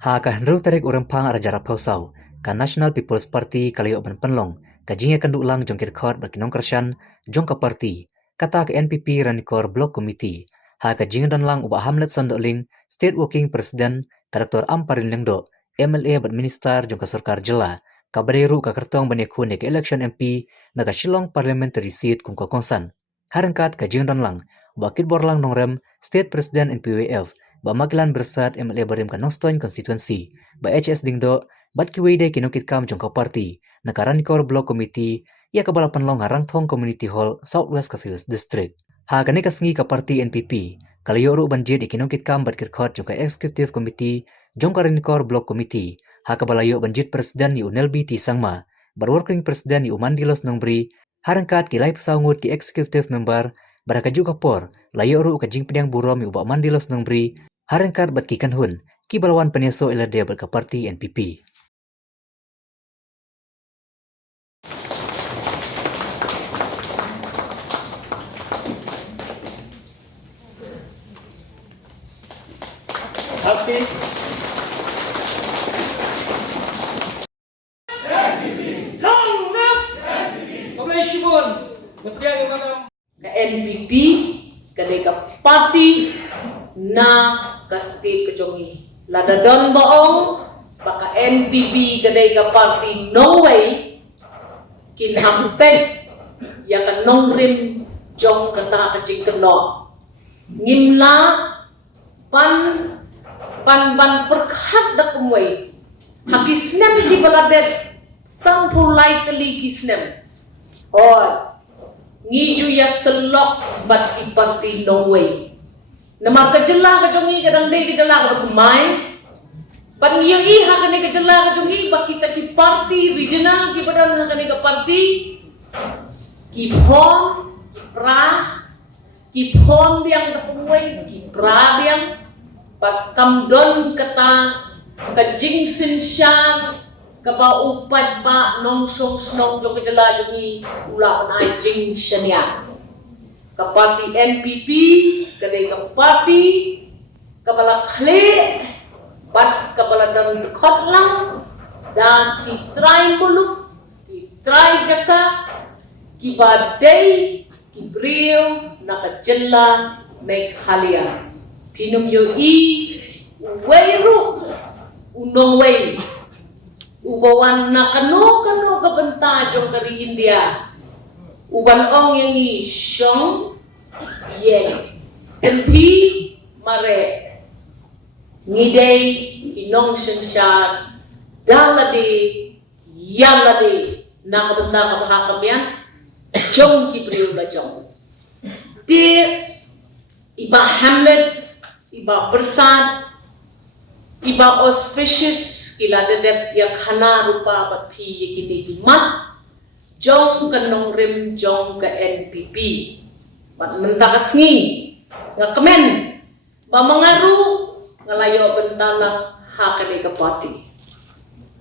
Ha ka henru tarik urang pang arajara pausau, ka National People's Party kalayo ban penlong, ka jinga kan ulang jongkir khot berkinong kersan, jongka party, kata ke NPP Ranikor Block Committee, ha ka jinga dan lang ubah Hamlet Sandoling, State Working President, ka Dr. Amparin Lengdo, MLA bat minister jongka sarkar jela, ka bereru ka kertong banyaku ke election MP, na ka Shillong Parliamentary Seat kung konsan. Harangkat ka jinga dan lang, bakit borlang nongrem, State President NPWF, ba maglan bersat MLA barim ka Noston constituency ba HS dingdo bat kiwede kinukit kam jongka party na Ranikor Block Committee ia kabalapan long harang thong community hall Southwest Kasilis district ha kani kasngi ka party NPP kalayo ru banjit ikinukit kam bat kirkhot jongka executive committee jongka Ranikor Block Committee ha kabalayo banjit presiden yu Nelby T Sangma bar working presiden yu Mandilos Nongbri harangkat kilai pesaungut ki executive member baraka juga por layo ru ka jing pedang burom yu ba Mandilos Nongbri harangkat bat kikan hun ki balawan penyeso ila dia berka parti NPP. Happy. Long enough. Congratulations. Bertiang kepada NPP kadai ka party na ka state kejongi lada don baong baka NPP kadai ka party no way kin hampet ya ka nongrim jong kata kacing keno ngimla pan perkhat da kumway hakisnem di baladet sampulai teli kisnem or ngiju ya selok bat ki party no way namar ka jela ka jongi kadang de ka jela ka kumai pan ngiyo i ha ka ka jela ka jongi bak kita ki party regional ki badan ha ka ka party ki phom ki phom biang da kumway ki pra biang pat kamdon kata ka jingsin shan kaba upat ba nong snong jo kejala jongi ula panai jing shania ka party NPP kadai ka party kabala khle bat kabala dan khotlang dan ki try muluk ki try jaka ki badai ki brio nakajalla Meghalaya pinum yo i weiru unong wei ubawan na kano ka benta jong dari India uban ong yang i syong ye enti mare ngidei inong sensyar dalade yalade na ka benta ka bahakam yan jong kibriyo ba jong di iba Hamlet iba Bersat iba auspicious kila dedep ya khana rupa bat phi yekini ki mat jong kanong rim jong ka NPP bat mentakasngi nga kemen ba mangaru ngalayo bentalang ha kani ka party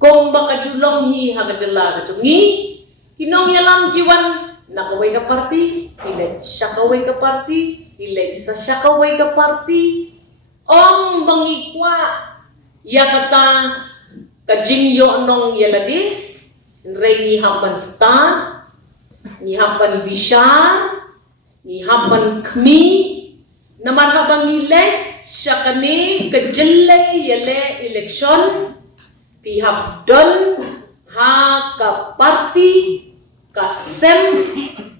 kong baka julong hi ha ka jela ka jungi kinong yalam jiwan nakaway ka party ile syakaway ka party ile isa syakaway ka party om bangikwa ya kata kajingyo nong yaladi rey ni hapan star ni hapan bishar ni hapan khmi naman habang ilek syakani kajelle yale election pihak don ha ka party ka sem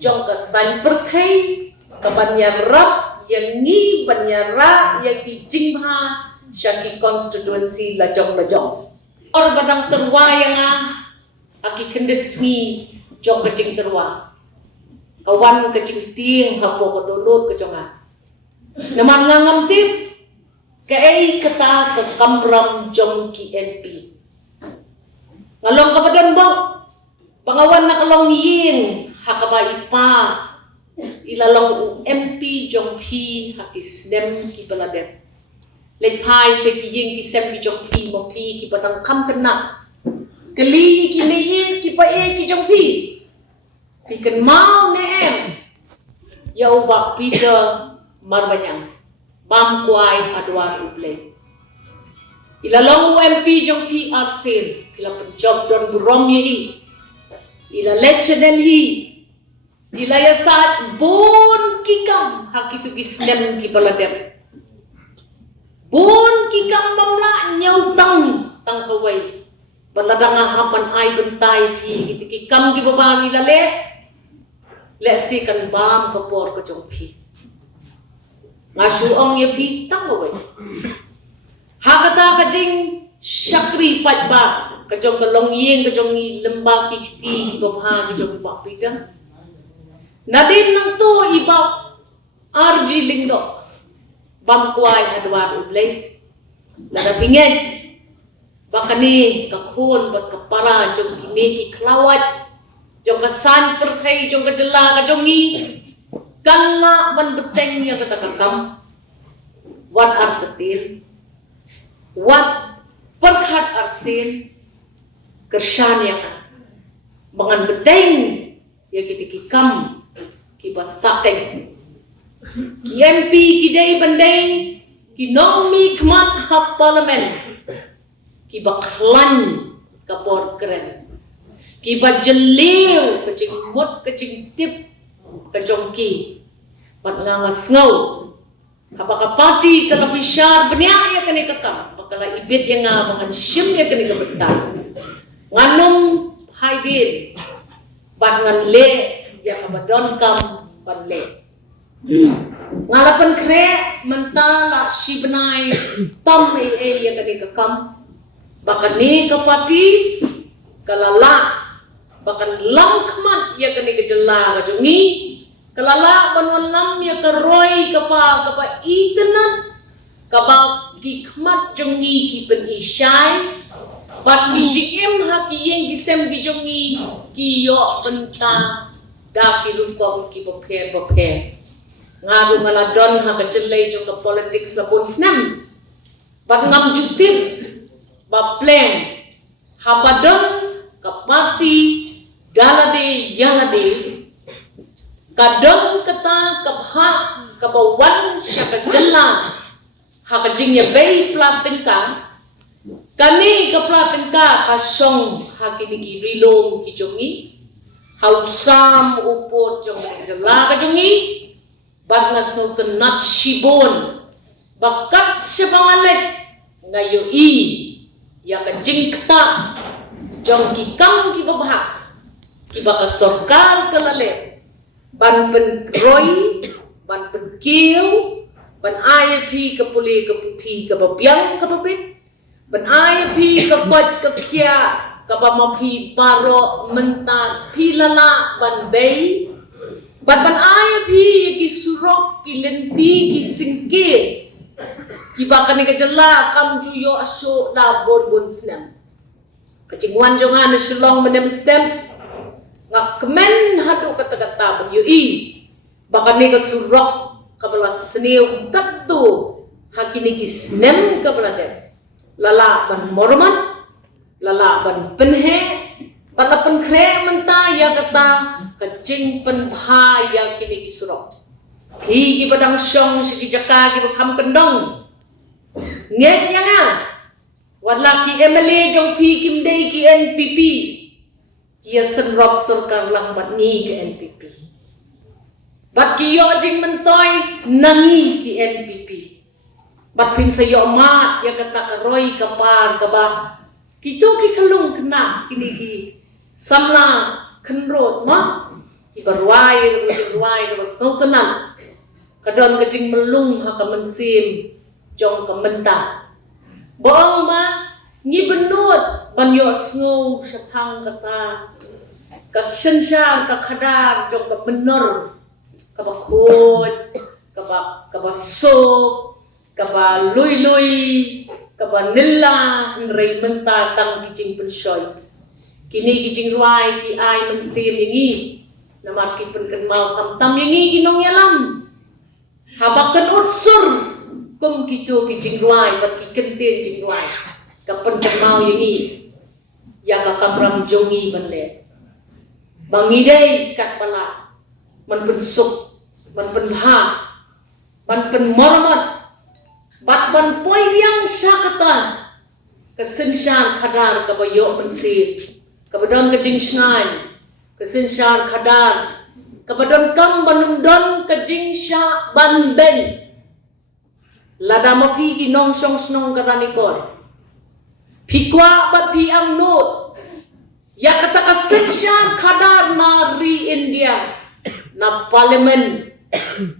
jong ka san perkai ka banyarap yang ni banyara yang kijingha Syaki constituency lajong or badang terwa yang aki kendet smi jong kecing terwa kawan kecing ting hapo kodolot kejonga naman ngangam tip kei kata ke kamram jong ki NP ngalong kapadan bang pangawan na kalong yin hakaba ipa ilalong MP jong pi hakis dem ki baladet lepai se ki yeng ki sem ki jong pi mo pi ki patang kam kena keli ki meye ki pa e ki jong pi ki ken mau ne em ya ubak Peter marbanyang bam kuai adwan uble Ilalong UMP jong PRC, ila penjob don burom yehi, ila lecheden hi, ila ya saat bon kikam hakitu gisnem ki baladem. Bon kikam mamla nyautang tang kawai. Baladang hapan ai bentai ti gitu kikam ki babawi lale. Lesi kan bam kapor ko jong pi. Ngasu ong ye pi tang kawai. Hakata kajing syakri pat ba kajong kalong yin kajong ni lembah kiti ki babha kajong bak pita. Nadin nang to iba RG lingdo. Bangkuai adwar ublay. Lada pingin. Baka ni kakun bat kapara jong kini ki klawat. Jong kasan pertai jong kajela kajong ni. Kala man beteng niya kata kakam. What are the tin? What perhat arsin? Kersan ya kan. Bangan beteng. Ya kita kikam. Kibasateng. Ki MP ki day bandai ki nomi khmat hab parliament ki baklan kapor keren ki bajeleu kecing mot kecing tip kejongki pat ngangas ngau kapaka parti kata pisar benya ya kene kakam bakala ibit yang ngabangan sim ya kene kebetan nganum haidin bangan le ya kabadon kam banle ngalapan kre mentala sibnai tam ya kani kakam bakan ni kapati kalala bakan langkman ya kani kejela kajongi kalala banwalam ya karoi kapa itenan kapa gikmat jongi ki penishai bat bijim haki yang disem dijongi ki yo benta daki rukom ki bope ngadu ngaladon ha kejelai jong ke politics labon snam bat ngam jutip ba plan ha padon ke parti dalade yalade kadon kata kabha kabawan sya kejela ha kejingnya bei platenka kani ke platenka kasong ha kini ki rilom ki jongi hausam upot jong kejela ka jongi bangas no kenat shibon bakat sebangalet ngayo i ya kajing kta jong kikam ki babha ki baka sorkar kalale ban pen roy ban pen kiu ban IAP ke puli ke puti ke babiang ke babit ban IAP ke kot ke kia ke bamapi baro menta pilala ban bay ban IAP ki surok ki lenti ki singkir ki bakani kejela kam juyo aso la bon snam kecingwan jongan selong menem stem ngak kemen hadu kata-kata ban yui bakani ke surok kabala seniu katu hakini ki snem kabala dem lala ban mormat lala ban penhe kata penkre menta ya kata kecing penbahaya kini kisurok ki badang syong sigi jaka ki bakam kendong nget yang wala ki MLA jong pi kim dei ki NPP ki senrop surkar lang bat ni ki NPP bat ki yo jing mentoy nangi ki NPP bat pin sayo mat ya kata karoi kapar kaba kitu ki kalung kena kini ki samla kenrot ma ibarwai ke sultanan kadon kecing melung ha kamensim jong kementa boong ma ni benut banyo sngo syatang kata kasensar ka khadar jong ka benor ka bakut ka basok ka lui ka nilla nrei menta tang kicing pensyoy kini kicing ruai ki ai mensim ini namat ki penkenmau kamtam ini ginong yalam habakan utsur kum kitu kicing ruai bat ki kenten jing ruai ka penkenmau ini ya ka kabram jongi banle bangidei kat bala man pensuk man penha man penmormat bat ban poi yang sakata Kesinshan kadar kabayo bensin, kabadon kajing shngan, kesinshan kadar, kabadon kam banumdon kajing sha banben, lada mapi ginong song snong karanikor, pikwa bat pi ang not, ya kata kesinshan kadar nari India, na parlimen,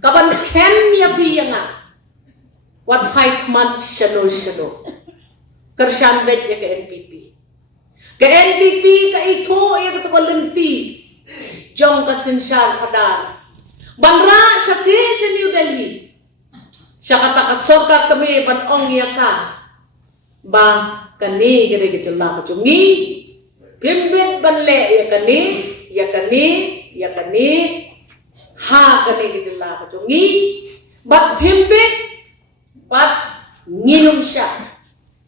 kaban scam ya pi yang wat 5 months shano. Kershan bet ya ke NPP. Ke NPP ka ito ya betul lenti. Jong ka sinsyal kadar. Banra siya te siya New Delhi. Siya kata kasoka kami ban ong ya ka. Ba kani gede gejala ko jungi. Pimbit banle ya kani. Ha kani gejala ko jungi. Bat pimbit bat nginum siya.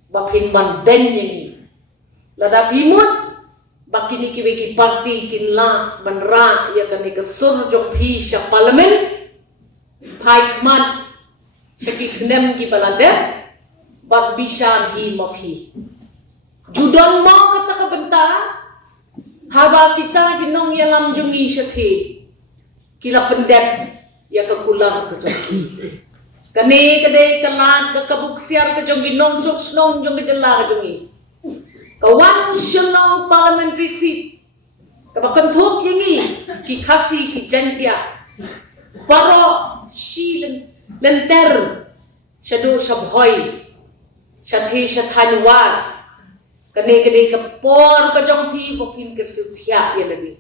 Bakin ban ben yang lada pimut bakini kiweki parti kinla banra ya kan ke surjok pi sya parlimen paikman syaki senem ki balada bak bisa hi mapi judon mau kata ka benta haba kita ginong ya lam jungi syati kila pendep ya ke kular ke joki kani kadai kalan ke kabuksiar ke jongi nong sok snong jongi jela ke jongi kawan shenong parliamentary seat kabakan thuk yangi ki khasi ki jantia paro shi lenter shado shabhoi shathi shathanwar kani kadai ke por ke jong phi bopin ke suthia ya nabi